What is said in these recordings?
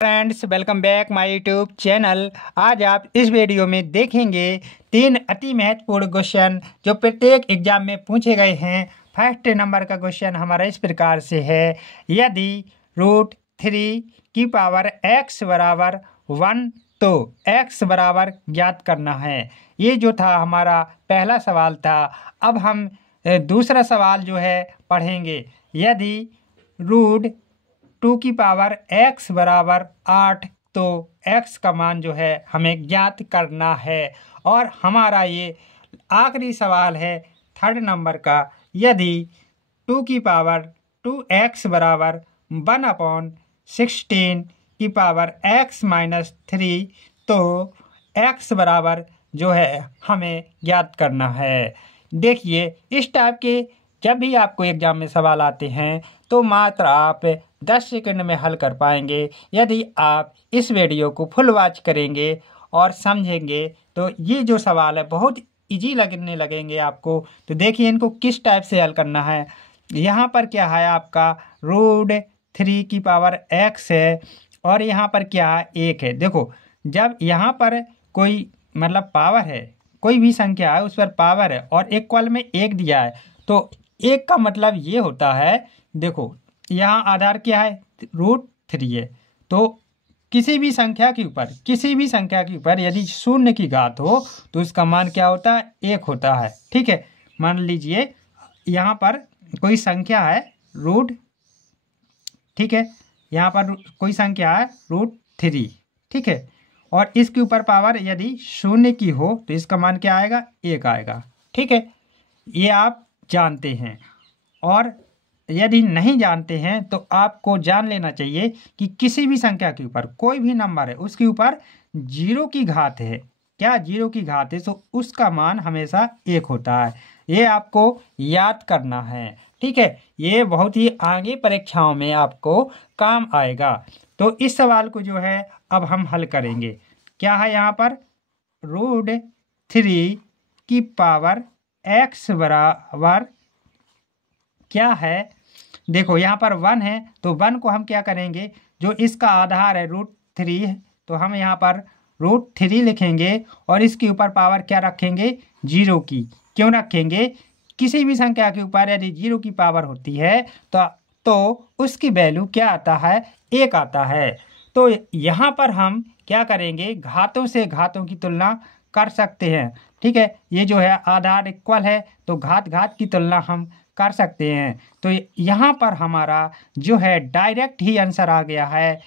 Friends, welcome back my YouTube channel. आज आप इस वीडियो में देखेंगे 3 अति महत्वपूर्ण क्वेश्चन जो प्रत्येक एग्जाम में पूछे गए हैं। फर्स्ट नंबर का क्वेश्चन हमारा इस प्रकार से है, यदि √3 की पावर x बराबर 1 तो x बराबर ज्ञात करना है। ये जो था हमारा पहला सवाल था। अब हम दूसरा सवाल जो है पढ़ेंगे। यदि √2 की पावर x बराबर 8 तो x का मान जो है हमें ज्ञात करना है। और हमारा ये आखिरी सवाल है थर्ड नंबर का, यदि 2 की पावर 2x बराबर 1/16 की पावर x माइनस 3 तो x बराबर जो है हमें ज्ञात करना है। देखिए, इस टाइप के जब भी आपको एग्जाम में सवाल आते हैं तो मात्र आप 10 सेकंड में हल कर पाएंगे। यदि आप इस वीडियो को फुल वॉच करेंगे और समझेंगे तो ये जो सवाल है बहुत इजी लगने लगेंगे आपको। तो देखिए इनको किस टाइप से हल करना है। यहाँ पर क्या है, आपका √3 की पावर x है और यहाँ पर क्या है, 1 है। देखो, जब यहाँ पर कोई मतलब पावर है, कोई भी संख्या है उस पर पावर है और इक्वल में 1 दिया है, तो 1 का मतलब ये होता है, देखो यहाँ आधार क्या है, √3 है। तो किसी भी संख्या के ऊपर यदि 0 की घात हो तो इसका मान क्या होता है, 1 होता है। ठीक है, मान लीजिए यहाँ पर कोई संख्या है ठीक है, यहाँ पर कोई संख्या है √3, ठीक है, और इसके ऊपर पावर यदि 0 की हो तो इसका मान क्या आएगा, 1 आएगा। ठीक है, ये आप जानते हैं। और यदि नहीं जानते हैं तो आपको जान लेना चाहिए कि किसी भी संख्या के ऊपर कोई भी नंबर है उसके ऊपर 0 की घात है, क्या 0 की घात है, तो उसका मान हमेशा 1 होता है। ये आपको याद करना है। ठीक है, ये बहुत ही आगे परीक्षाओं में आपको काम आएगा। तो इस सवाल को जो है अब हम हल करेंगे। क्या है यहाँ पर, √3 की पावर x बराबर क्या है, देखो यहाँ पर 1 है तो 1 को हम क्या करेंगे, जो इसका आधार है √3 तो हम यहाँ पर √3 लिखेंगे और इसके ऊपर पावर क्या रखेंगे, 0 की। क्यों रखेंगे, किसी भी संख्या के ऊपर यदि 0 की पावर होती है तो उसकी वैल्यू क्या आता है, 1 आता है। तो यहाँ पर हम क्या करेंगे, घातों से घातों की तुलना कर सकते हैं। ठीक है, ये जो है आधार इक्वल है तो घात की तुलना हम कर सकते हैं। तो यहाँ पर हमारा जो है डायरेक्ट ही आंसर आ गया है,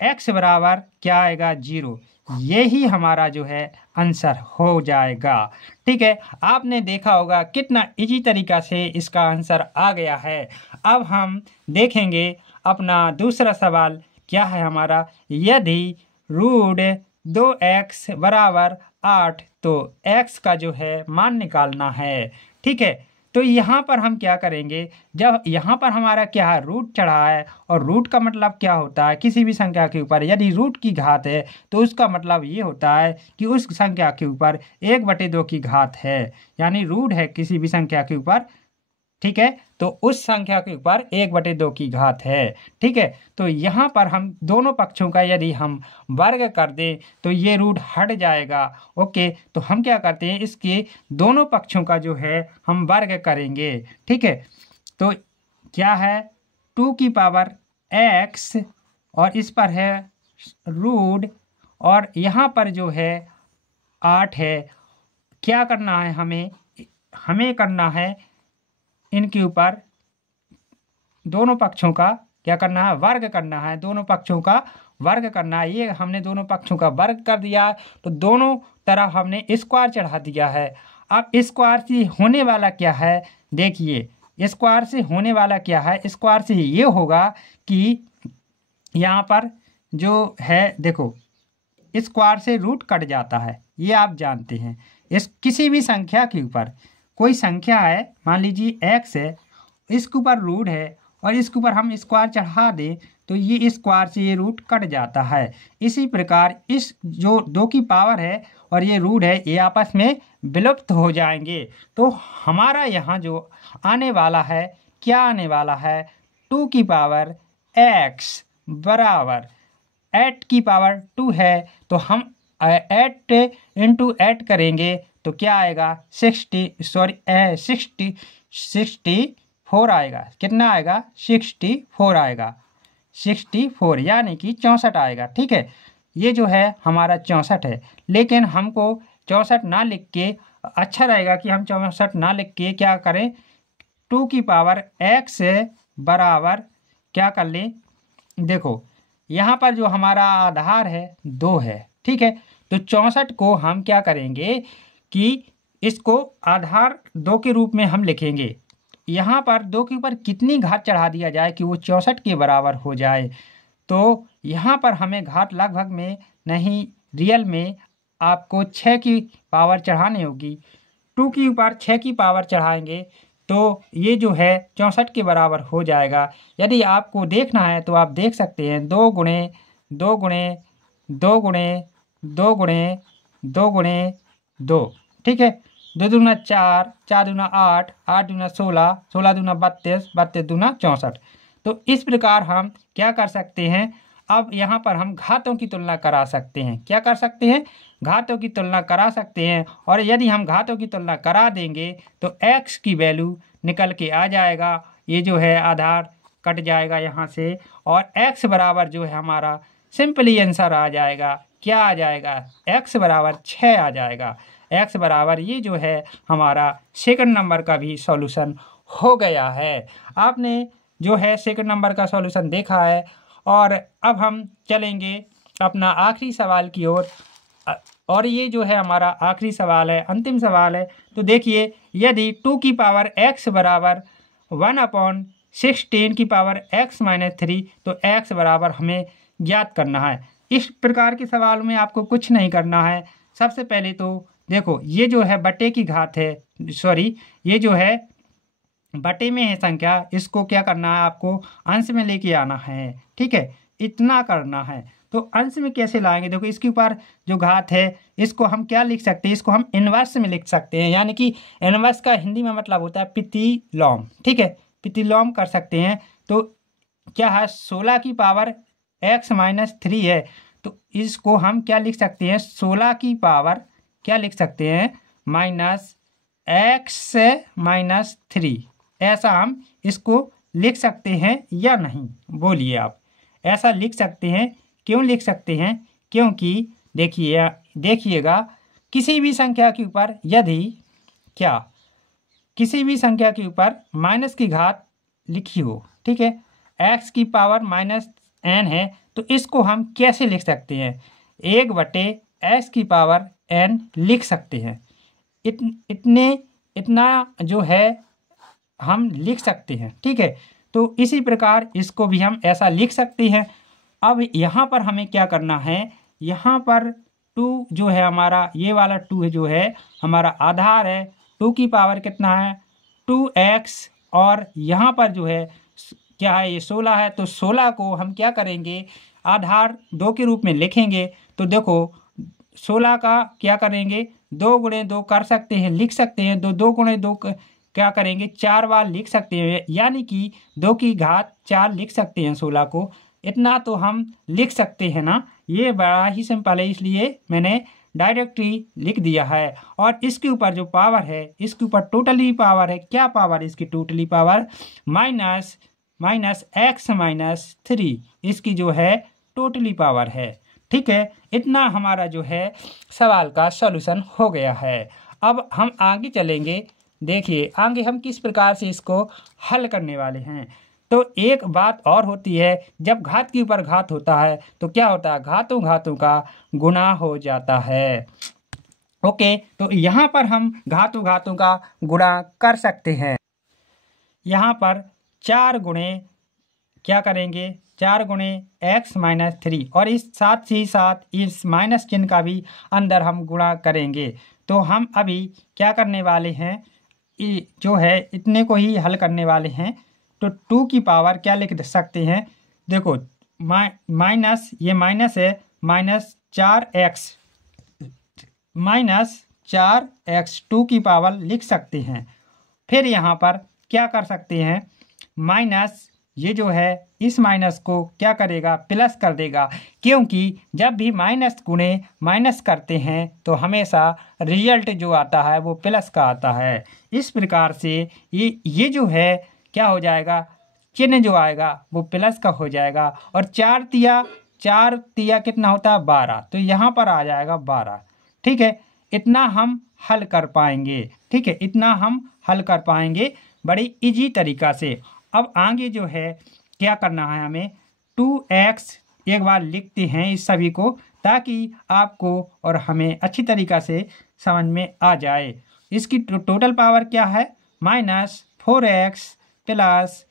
x बराबर क्या आएगा, 0। यही हमारा जो है आंसर हो जाएगा। ठीक है, आपने देखा होगा कितना इजी तरीका से इसका आंसर आ गया है। अब हम देखेंगे अपना दूसरा सवाल क्या है हमारा, यदि √2x बराबर 8 तो x का जो है मान निकालना है। ठीक है, तो यहाँ पर हम क्या करेंगे, जब यहाँ पर हमारा क्या है, रूट चढ़ा है, और रूट का मतलब क्या होता है, किसी भी संख्या के ऊपर यदि रूट की घात है तो उसका मतलब ये होता है कि उस संख्या के ऊपर 1/2 की घात है, यानी रूट है किसी भी संख्या के ऊपर। ठीक है, तो उस संख्या के ऊपर 1/2 की घात है। ठीक है, तो यहाँ पर हम दोनों पक्षों का यदि हम वर्ग कर दें तो ये रूट हट जाएगा। ओके, तो हम क्या करते हैं, इसके दोनों पक्षों का जो है हम वर्ग करेंगे। ठीक है, तो क्या है, 2 की पावर x और इस पर है रूट और यहाँ पर जो है 8 है। क्या करना है, हमें करना है इनके ऊपर दोनों पक्षों का क्या करना है, वर्ग करना है। दोनों पक्षों का वर्ग करना है। ये हमने दोनों पक्षों का वर्ग कर दिया तो दोनों तरफ हमने स्क्वायर चढ़ा दिया है। अब स्क्वायर से होने वाला क्या है, देखिए स्क्वायर से होने वाला क्या है, स्क्वायर से ये होगा कि यहाँ पर जो है, देखो स्क्वायर से रूट कट जाता है, ये आप जानते हैं। इस किसी भी संख्या के ऊपर कोई संख्या है, मान लीजिए x है, इसके ऊपर रूट है और इसके ऊपर हम स्क्वायर चढ़ा दें तो ये स्क्वायर से ये रूट कट जाता है। इसी प्रकार इस जो 2 की पावर है और ये रूट है, ये आपस में विलुप्त हो जाएंगे। तो हमारा यहाँ जो आने वाला है, क्या आने वाला है, 2 की पावर x बराबर 8 की पावर 2 है तो हम 8 इंटू 8 करेंगे तो क्या आएगा 64 आएगा। कितना आएगा 64 आएगा, 64 यानी कि 64 आएगा। ठीक है, ये जो है हमारा 64 है। लेकिन हमको 64 ना लिख के अच्छा रहेगा कि हम 64 ना लिख के क्या करें 2 की पावर x बराबर क्या कर लें। देखो यहाँ पर जो हमारा आधार है 2 है। ठीक है, तो 64 को हम क्या करेंगे कि इसको आधार 2 के रूप में हम लिखेंगे। यहाँ पर 2 के ऊपर कितनी घात चढ़ा दिया जाए कि वो 64 के बराबर हो जाए। तो यहाँ पर हमें घात लगभग में नहीं, रियल में आपको 6 की पावर चढ़ानी होगी। 2 के ऊपर 6 की पावर चढ़ाएंगे तो ये जो है 64 के बराबर हो जाएगा। यदि आपको देखना है तो आप देख सकते हैं 2 गुणे 2 गुणे 2 गुणे 2 गुणे 2 गुणे 2। ठीक है, 2 दूना 4, 4 दूना 8, 8 दूना 16, 16 दूना 32, 32 दूना 64। तो इस प्रकार हम क्या कर सकते हैं, अब यहाँ पर हम घातों की तुलना करा सकते हैं। क्या कर सकते हैं, घातों की तुलना करा सकते हैं। और यदि हम घातों की तुलना करा देंगे तो x की वैल्यू निकल के आ जाएगा। ये जो है आधार कट जाएगा यहाँ से और x बराबर जो है हमारा सिंपली आंसर आ जाएगा। क्या आ जाएगा, x बराबर 6 आ जाएगा। x बराबर ये जो है हमारा सेकंड नंबर का भी सॉल्यूशन हो गया है। आपने जो है सेकंड नंबर का सॉल्यूशन देखा है। और अब हम चलेंगे अपना आखिरी सवाल की ओर। और ये जो है हमारा आखिरी सवाल है, अंतिम सवाल है। तो देखिए, यदि 2 की पावर x बराबर 1/16 की पावर x - 3 तो x बराबर हमें ज्ञात करना है। इस प्रकार के सवाल में आपको कुछ नहीं करना है। सबसे पहले तो देखो ये जो है बटे की घात है, सॉरी ये जो है बटे में है संख्या, इसको क्या करना है आपको अंश में लेके आना है। ठीक है, इतना करना है। तो अंश में कैसे लाएंगे, देखो इसके ऊपर जो घात है इसको हम क्या लिख सकते हैं, इसको हम इनवर्स में लिख सकते हैं। यानी कि इनवर्स का हिंदी में मतलब होता है प्रतिलोम। ठीक है, प्रतिलोम कर सकते हैं। तो क्या है 16 की पावर x - 3 है तो इसको हम क्या लिख सकते हैं, 16 की पावर क्या लिख सकते हैं -x - 3। ऐसा हम इसको लिख सकते हैं या नहीं, बोलिए आप। ऐसा लिख सकते हैं। क्यों लिख सकते हैं, क्योंकि देखिएगा किसी भी संख्या के ऊपर यदि क्या किसी भी संख्या के ऊपर माइनस की घात लिखी हो, ठीक है, x की पावर -n है तो इसको हम कैसे लिख सकते हैं, 1/x की पावर n लिख सकते हैं। इतना जो है हम लिख सकते हैं। ठीक है, तो इसी प्रकार इसको भी हम ऐसा लिख सकते हैं। अब यहाँ पर हमें क्या करना है, यहाँ पर 2 जो है हमारा ये वाला 2 जो है हमारा आधार है। 2 की पावर कितना है 2x और यहाँ पर जो है क्या है ये 16 है। तो 16 को हम क्या करेंगे आधार 2 के रूप में लिखेंगे। तो देखो 16 का क्या करेंगे 2 गुणे 2 कर सकते हैं, लिख सकते हैं। 2 गुणे 2 क्या करेंगे 4 बार लिख सकते हैं, यानी कि 2 की घात 4 लिख सकते हैं 16 को। इतना तो हम लिख सकते हैं ना, ये बड़ा ही सिंपल है, इसलिए मैंने डायरेक्टली लिख दिया है। और इसके ऊपर जो पावर है इसके ऊपर टोटली पावर है। क्या पावर है इसकी टोटली पावर -x - 3 इसकी जो है टोटली पावर है। ठीक है, इतना हमारा जो है सवाल का सॉल्यूशन हो गया है। अब हम आगे चलेंगे। देखिए आगे हम किस प्रकार से इसको हल करने वाले हैं। तो एक बात और होती है, जब घात के ऊपर घात होता है तो क्या होता है घातों घातों का गुणा हो जाता है। ओके, तो यहाँ पर हम घातों घातों का गुणा कर सकते हैं। यहाँ पर 4 गुणे क्या करेंगे 4 गुणे x - 3 और इस साथ ही साथ इस माइनस चिन्ह का भी अंदर हम गुणा करेंगे। तो हम अभी क्या करने वाले हैं, जो है इतने को ही हल करने वाले हैं। तो 2 की पावर क्या लिख सकते हैं, देखो माइनस ये माइनस है -4x 2 की पावर लिख सकते हैं। फिर यहाँ पर क्या कर सकते हैं ये जो है इस माइनस को क्या करेगा, प्लस कर देगा, क्योंकि जब भी माइनस गुणे माइनस करते हैं तो हमेशा रिजल्ट जो आता है वो प्लस का आता है। इस प्रकार से ये जो है क्या हो जाएगा, चिन्ह जो आएगा वो प्लस का हो जाएगा। और चार तिया कितना होता है, 12, तो यहाँ पर आ जाएगा 12। ठीक है, इतना हम हल कर पाएंगे। ठीक है, इतना हम हल कर पाएंगे बड़ी इजी तरीका से। अब आगे जो है क्या करना है, हमें 2x एक बार लिखते हैं इस सभी को, ताकि आपको और हमें अच्छी तरीका से समझ में आ जाए। इसकी टोटल पावर क्या है, -4x प्लस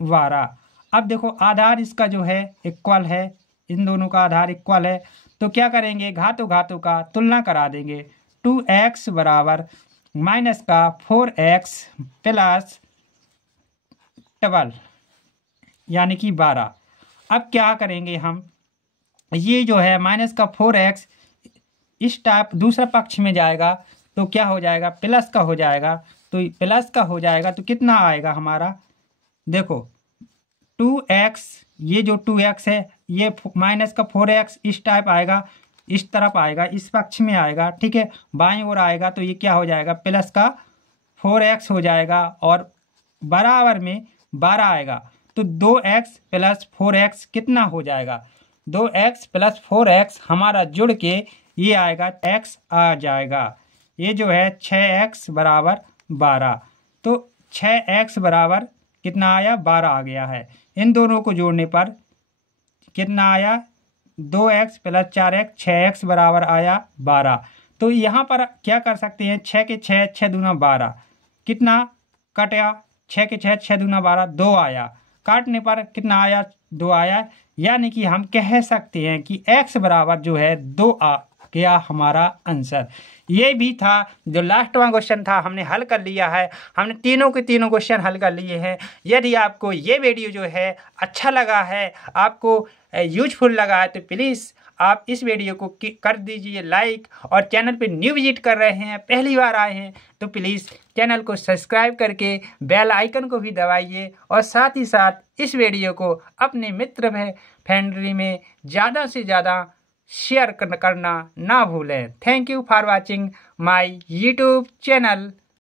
12। अब देखो आधार इसका जो है इक्वल है, इन दोनों का आधार इक्वल है, तो क्या करेंगे, घातों घातों का तुलना करा देंगे। 2x बराबर माइनस का 4x प्लस 12 यानी कि 12। अब क्या करेंगे हम, ये जो है माइनस का 4x इस टाइप दूसरा पक्ष में जाएगा तो क्या हो जाएगा, प्लस का हो जाएगा। तो प्लस का हो जाएगा तो कितना आएगा हमारा, देखो 2x, ये जो 2x है ये माइनस का 4x इस टाइप आएगा, इस तरफ आएगा, इस पक्ष में आएगा। ठीक है, बाईं ओर आएगा तो ये क्या हो जाएगा, प्लस का 4x हो जाएगा, और बराबर में 12 आएगा तो 2x प्लस 4x कितना हो जाएगा, 2x प्लस 4x हमारा जुड़ के ये आएगा x आ जाएगा। ये जो है 6x बराबर 12, तो 6x बराबर कितना आया, 12 आ गया है। इन दोनों को जोड़ने पर कितना आया, 2x प्लस 4x, 6x बराबर आया 12। तो यहाँ पर क्या कर सकते हैं, 6 के 6, 6 दूना 12, कितना कटा, 6 के 6, 6 दूना 12, 2 आया, काटने पर कितना आया, 2 आया। यानी कि हम कह सकते हैं कि x बराबर जो है 2 आ गया हमारा आंसर। ये भी था जो लास्ट वाला क्वेश्चन था, हमने हल कर लिया है। हमने तीनों के तीनों क्वेश्चन हल कर लिए हैं। यदि आपको ये वीडियो जो है अच्छा लगा है, आपको यूजफुल लगा है, तो प्लीज़ आप इस वीडियो को कर दीजिए लाइक, और चैनल पे न्यू विजिट कर रहे हैं, पहली बार आए हैं, तो प्लीज़ चैनल को सब्सक्राइब करके बेल आइकन को भी दबाइए, और साथ ही साथ इस वीडियो को अपने मित्र फैमिली में ज़्यादा से ज़्यादा शेयर करना ना भूलें। Thank you for watching my YouTube channel.